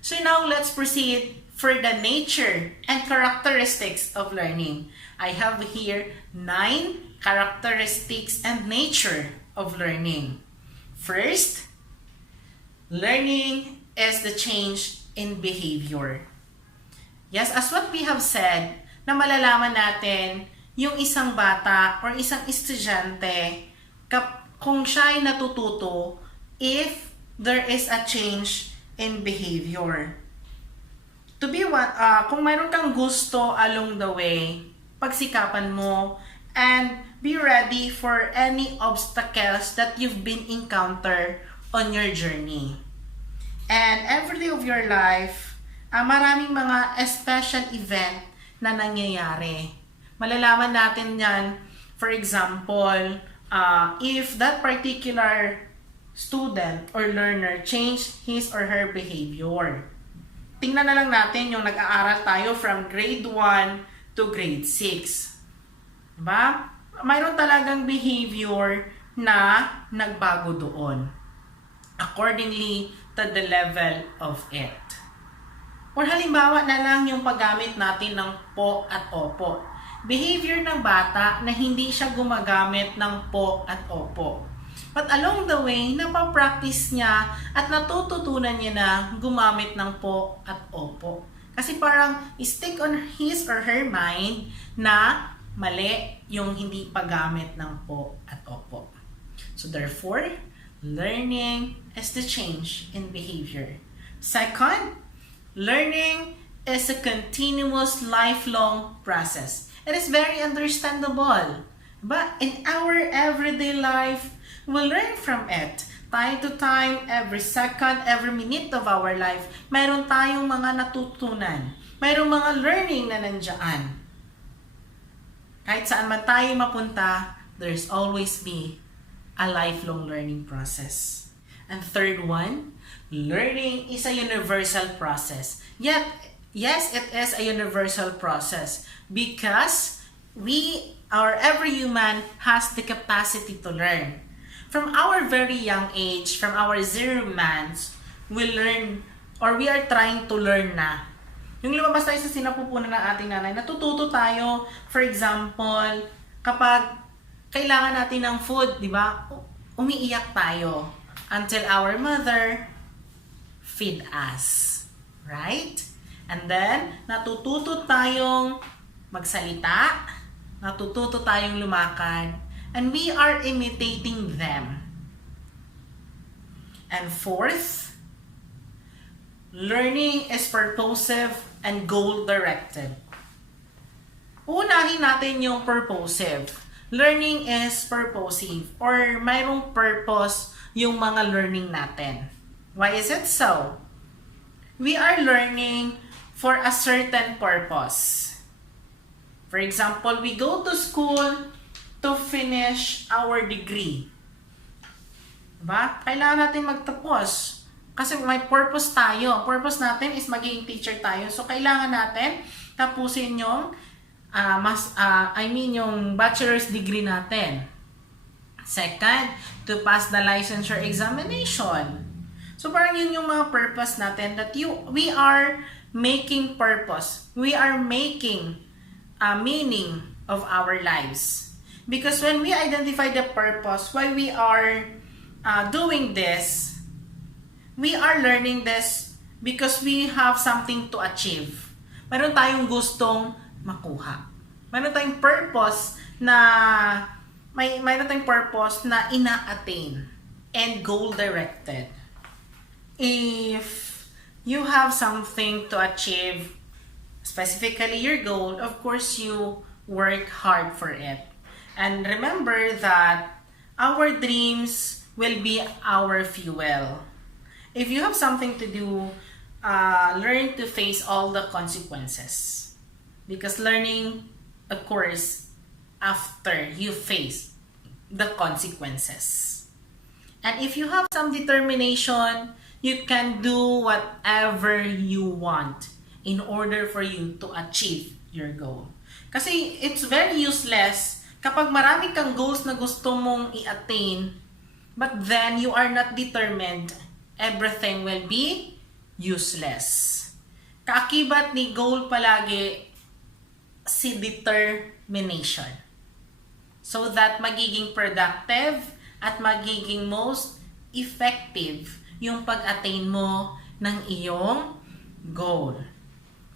So now let's proceed for the nature and characteristics of learning. I have here 9 characteristics and nature of learning. First, learning is the change in behavior. Yes, as what we have said, na malalaman natin yung isang bata or isang estudyante kung siya ay natututo if there is a change in behavior. Kung mayroon kang gusto along the way, pagsikapan mo and be ready for any obstacles that you've been encounter on your journey. And every day of your life, maraming mga special event na nangyayari. Malalaman natin yan, for example, if that particular student or learner changed his or her behavior. Tingnan na lang natin yung nag-aaral tayo from grade 1 to grade 6. Diba? Mayroon talagang behavior na nagbago doon. Accordingly to the level of it. Or halimbawa na lang yung paggamit natin ng po at opo. Behavior ng bata na hindi siya gumagamit ng po at opo. But along the way, napapractice niya at natututunan niya na gumamit ng po at opo. Kasi parang stick on his or her mind na mali yung hindi paggamit ng po at opo. So therefore, learning is the change in behavior. Second, learning is a continuous lifelong process. It is very understandable. But in our everyday life, we learn from it. Time to time, every second, every minute of our life, mayroon tayong mga natutunan. Mayroong mga learning na nandiyan. Kahit saan man tayo mapunta, there's always be a lifelong learning process. And third one, learning is a universal process. Yet, yes, it is a universal process because every human has the capacity to learn. From our very young age, from our 0 months, we learn or we are trying to learn na. Yung lumabas tayo sa sinapupunan ng ating nanay, natututo tayo, for example, kapag kailangan natin ng food, di ba? Umiiyak tayo until our mother feed us. Right? And then, natututo tayong magsalita, natututo tayong lumakad, and we are imitating them. And fourth, learning is purposive and goal-directed. Unahin natin yung purposive. Learning is purposive or mayroong purpose yung mga learning natin. Why is it so? We are learning for a certain purpose. For example, we go to school to finish our degree. Diba? Kailangan natin magtapos. Kasi may purpose tayo. Ang purpose natin is maging teacher tayo. So, kailangan natin tapusin yung yung bachelor's degree natin. Second, to pass the licensure examination. So, parang yun yung mga purpose natin that we are making purpose. We are making a meaning of our lives. Because when we identify the purpose, why we are doing this, we are learning this because we have something to achieve. Meron tayong gustong makuha. Meron tayong purpose na mayroon tayong purpose na ina-attain and goal-directed. If you have something to achieve, specifically your goal, of course you work hard for it. And remember that our dreams will be our fuel. If you have something to do, learn to face all the consequences. Because learning, of course, after you face the consequences. And if you have some determination, you can do whatever you want in order for you to achieve your goal. Kasi it's very useless kapag marami kang goals na gusto mong i-attain, but then you are not determined, everything will be useless. Kaakibat ni goal palagi si determination. So that magiging productive at magiging most effective yung pag-attain mo ng iyong goal.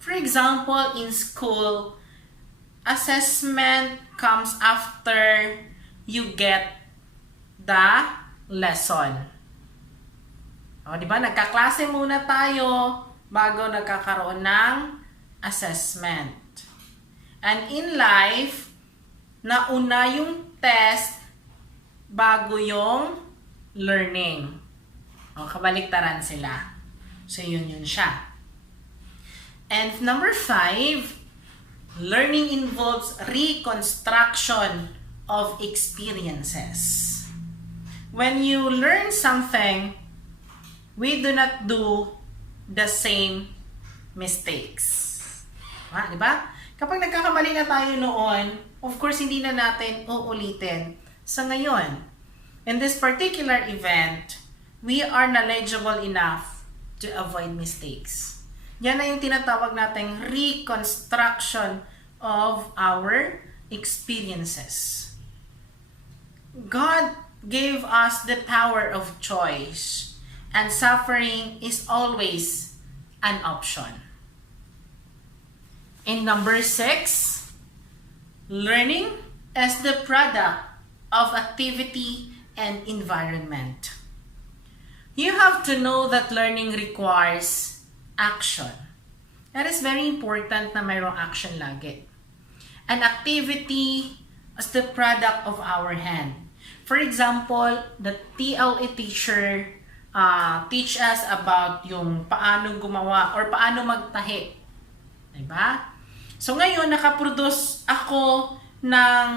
For example, in school, assessment comes after you get the lesson. O, di ba? Nagkaklase muna tayo bago nagkakaroon ng assessment. And in life, nauna yung test bago yung learning. O, kabaliktaran sila. So, yun siya. And number 5, learning involves reconstruction of experiences. When you learn something, we do not do the same mistakes. Di ba? Kapag nagkakamali na tayo noon, of course, hindi na natin uulitin sa ngayon. In this particular event, we are knowledgeable enough to avoid mistakes. Yan na yung tinatawag nating reconstruction of our experiences. God gave us the power of choice, and suffering is always an option. In number 6, learning is the product of activity and environment. You have to know that learning requires action. That is very important na mayroong action lagi. An activity is the product of our hand. For example, the TLE teacher teach us about yung paano gumawa or paano magtahi. Diba? So ngayon, nakaproduce ako ng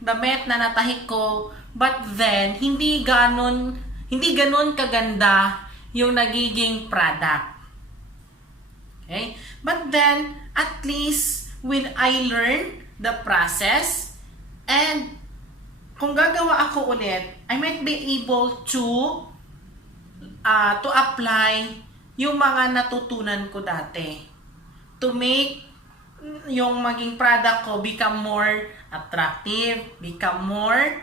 damit na natahi ko, but then, hindi ganon kaganda yung nagiging product. Okay? But then, at least, when I learn the process, and kung gagawa ako ulit, I might be able to apply yung mga natutunan ko dati to make yung maging product ko become more attractive, become more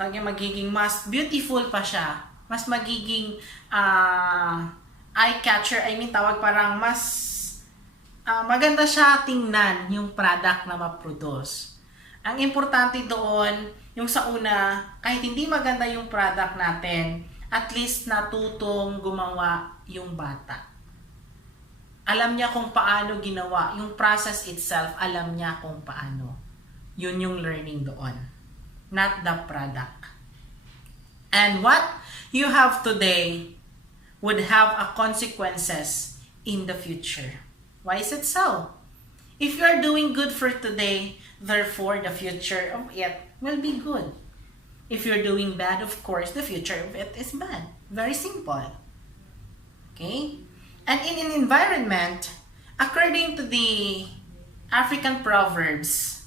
magiging mas beautiful pa siya, mas magiging eye-catcher, tawag parang mas maganda siya tingnan yung product na ma-produce. Ang importante doon, yung sa una, kahit hindi maganda yung product natin, at least natutong gumawa yung bata. Alam niya kung paano ginawa. Yung process itself, alam niya kung paano. Yun yung learning doon. Not the product. And what you have today would have a consequences in the future. Why is it so? If you are doing good for today, therefore the future of it will be good. If you're doing bad, of course, the future of it is bad. Very simple. Okay? And in an environment, according to the African proverbs,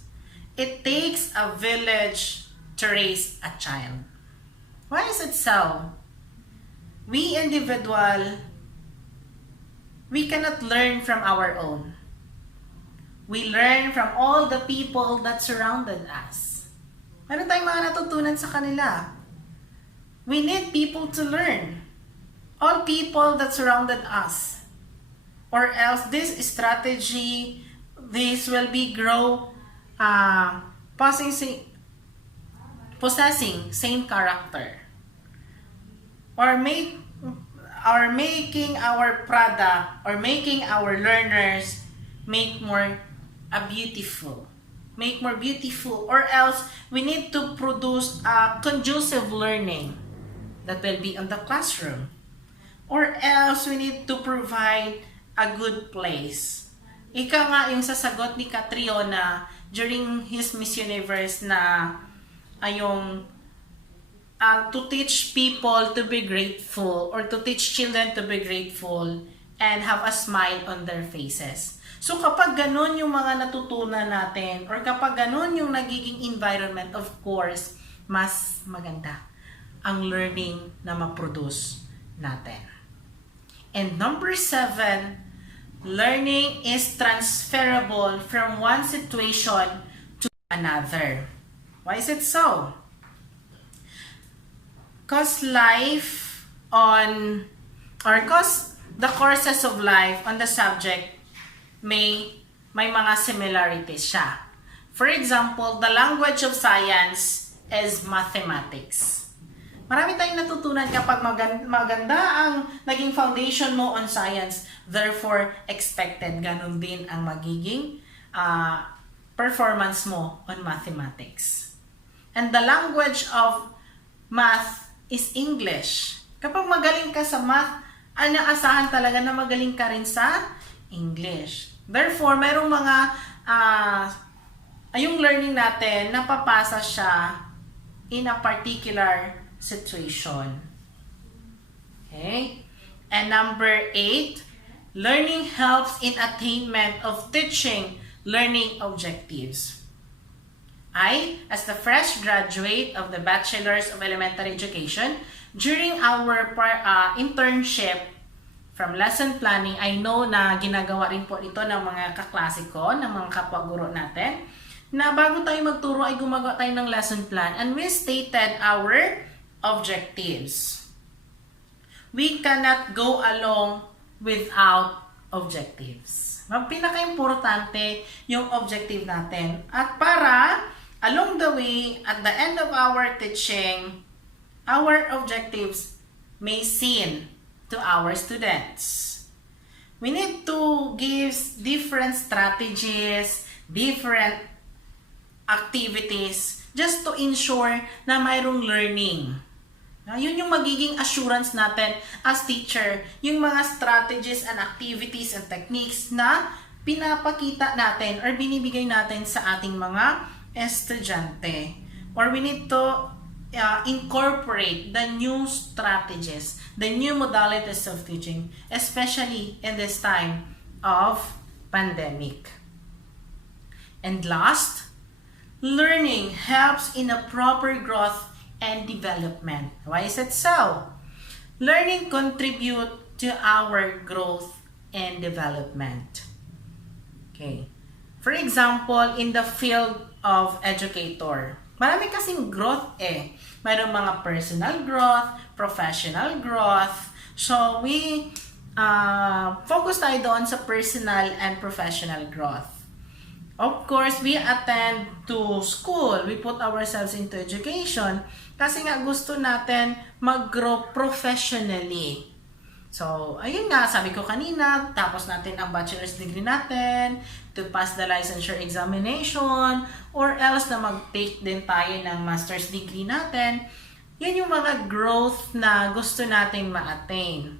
it takes a village to raise a child. Why is it so? We individual, we cannot learn from our own. We learn from all the people that surrounded us. Meron tayong mga natutunan sa kanila. We need people to learn. All people that surrounded us. Or else this strategy, this will be possessing same character. Or making our product or making our learners make more beautiful, or else we need to produce a conducive learning that will be in the classroom, or else we need to provide a good place. Ika nga yung sasagot ni Catriona during his Miss Universe na to teach people to be grateful, or to teach children to be grateful and have a smile on their faces. So kapag ganun yung mga natutunan natin, or kapag ganun yung nagiging environment, of course, mas maganda ang learning na ma-produce natin. And number 7, learning is transferable from one situation to another. Why is it so? Because the courses of life on the subject may mga similarities siya. For example, the language of science is mathematics. Marami tayong natutunan kapag maganda ang naging foundation mo on science. Therefore, expected ganun din ang magiging performance mo on mathematics. And the language of math is English. Kapag magaling ka sa math, asahan talaga na magaling ka rin sa English. Therefore, mayroong mga yung learning natin, napapasa siya in a particular situation. Okay? And number 8, learning helps in attainment of teaching learning objectives. As the fresh graduate of the Bachelor's of Elementary Education, during our internship from lesson planning, I know na ginagawa rin po ito ng mga kaklase ko, ng mga kapwa-guro natin, na bago tayo magturo ay gumagawa tayo ng lesson plan and we stated our objectives. We cannot go along without objectives. Ang pinaka-importante yung objective natin. At para along the way, at the end of our teaching, our objectives may seen to our students. We need to give different strategies, different activities just to ensure na mayroong learning. Yun yung magiging assurance natin as teacher, yung mga strategies and activities and techniques na pinapakita natin or binibigay natin sa ating mga estudyante. Or we need to incorporate the new strategies, the new modalities of teaching, especially in this time of pandemic. And last, learning helps in a proper growth and development. Why is it so? Learning contribute to our growth and development. Okay. For example, in the field of educator, marami kasing growth Mayroong mga personal growth, professional growth. So, we focus tayo doon sa personal and professional growth. Of course, we attend to school. We put ourselves into education kasi nga gusto natin mag-grow professionally. So, ayun nga, sabi ko kanina, tapos natin ang bachelor's degree natin to pass the licensure examination or else na mag-take din tayo ng master's degree natin. Yan yung mga growth na gusto nating ma-attain.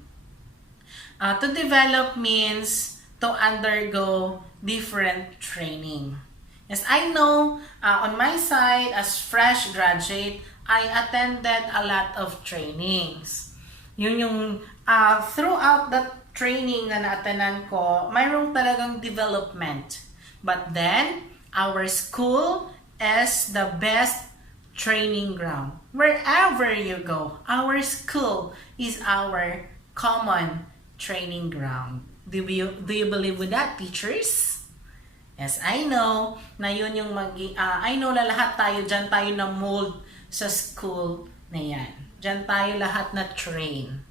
To develop means to undergo different training. As I know, on my side, as fresh graduate, I attended a lot of trainings. Yun yung throughout that training na na-attendan ko, mayroong talagang development. But then, our school is the best training ground. Wherever you go, our school is our common training ground. Do you believe with that, teachers? Yes, I know na yun yung I know na lahat tayo, dyan tayo na mold sa school na yan. Dyan tayo lahat na train.